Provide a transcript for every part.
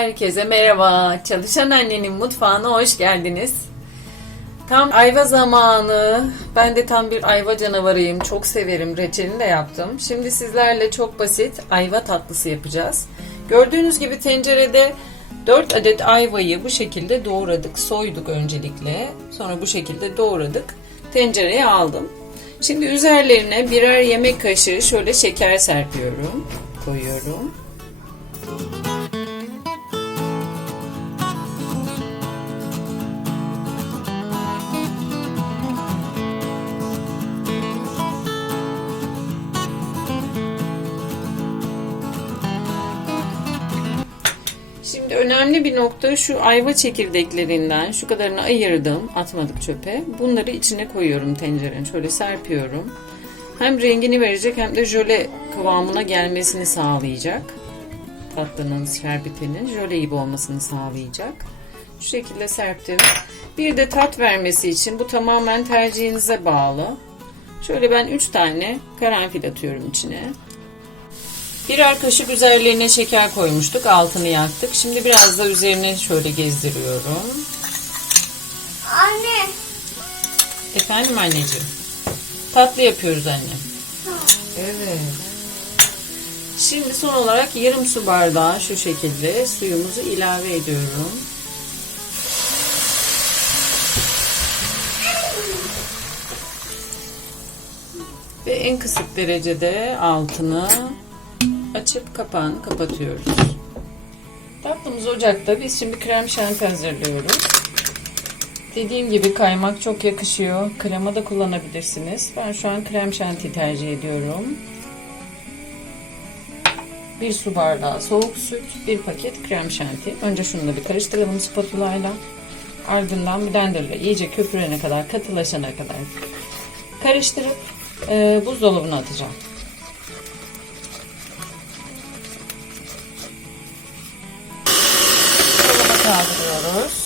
Herkese merhaba. Çalışan annenin mutfağına hoş geldiniz. Tam ayva zamanı. Ben de tam bir ayva canavarıyım. Çok severim. Reçelini de yaptım. Şimdi sizlerle çok basit ayva tatlısı yapacağız. Gördüğünüz gibi tencerede 4 adet ayvayı bu şekilde doğradık. Soyduk öncelikle. Sonra bu şekilde doğradık. Tencereye aldım. Şimdi üzerlerine birer yemek kaşığı şöyle şeker serpiyorum. Koyuyorum. Şimdi önemli bir nokta şu ayva çekirdeklerinden şu kadarını ayırdım. Atmadık çöpe. Bunları içine koyuyorum tencerenin. Şöyle serpiyorum. Hem rengini verecek hem de jöle kıvamına gelmesini sağlayacak. Tatlının, şerbetinin jöle gibi olmasını sağlayacak. Şu şekilde serptim. Bir de tat vermesi için bu tamamen tercihinize bağlı. Şöyle ben 3 tane karanfil atıyorum içine. Birer kaşık üzerlerine şeker koymuştuk. Altını yaktık. Şimdi biraz da üzerine şöyle gezdiriyorum. Anne. Efendim anneciğim. Tatlı yapıyoruz anne. Evet. Şimdi son olarak yarım su bardağı şu şekilde suyumuzu ilave ediyorum. Ve en kısık derecede altını açıp kapağını kapatıyoruz. Tatlımız ocakta. Biz şimdi krem şanti hazırlıyoruz. Dediğim gibi kaymak çok yakışıyor. Krema da kullanabilirsiniz. Ben şu an krem şanti tercih ediyorum. Bir su bardağı soğuk süt, bir paket krem şanti. Önce da bir karıştıralım spatula ile. Ardından blenderla iyice köpürene kadar, katılaşana kadar karıştırıp e, buzdolabına atacağım. Kaldırıyoruz.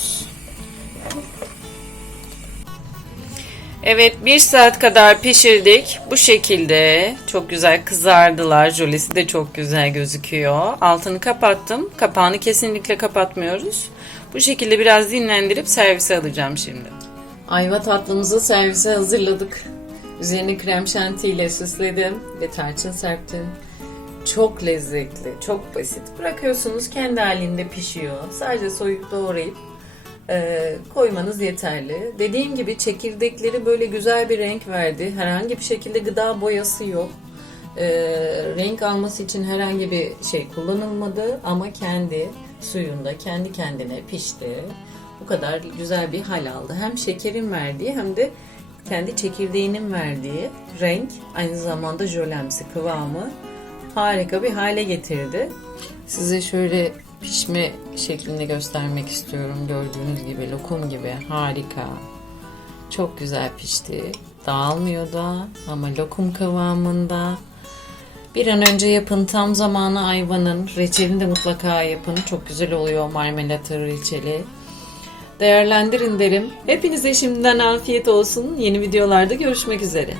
Evet bir saat kadar pişirdik. Bu şekilde çok güzel kızardılar. Jölesi de çok güzel gözüküyor. Altını kapattım. Kapağını kesinlikle kapatmıyoruz. Bu şekilde biraz dinlendirip servise alacağım şimdi. Ayva tatlımızı servise hazırladık. Üzerine krem şanti ile süsledim ve tarçın serptim. Çok lezzetli, çok basit. Bırakıyorsunuz kendi halinde pişiyor. Sadece soyup doğrayıp e, koymanız yeterli. Dediğim gibi çekirdekleri böyle güzel bir renk verdi. Herhangi bir şekilde gıda boyası yok. E, renk alması için herhangi bir şey kullanılmadı ama kendi suyunda kendi kendine pişti. Bu kadar güzel bir hal aldı. Hem şekerin verdiği hem de kendi çekirdeğinin verdiği renk aynı zamanda jölemsi kıvamı harika bir hale getirdi. Size şöyle pişme şeklini göstermek istiyorum. Gördüğünüz gibi lokum gibi harika. Çok güzel pişti. Dağılmıyor da ama lokum kıvamında. Bir an önce yapın. Tam zamanı ayvanın. Reçelini de mutlaka yapın. Çok güzel oluyor marmelatı reçeli. Değerlendirin derim. Hepinize şimdiden afiyet olsun. Yeni videolarda görüşmek üzere.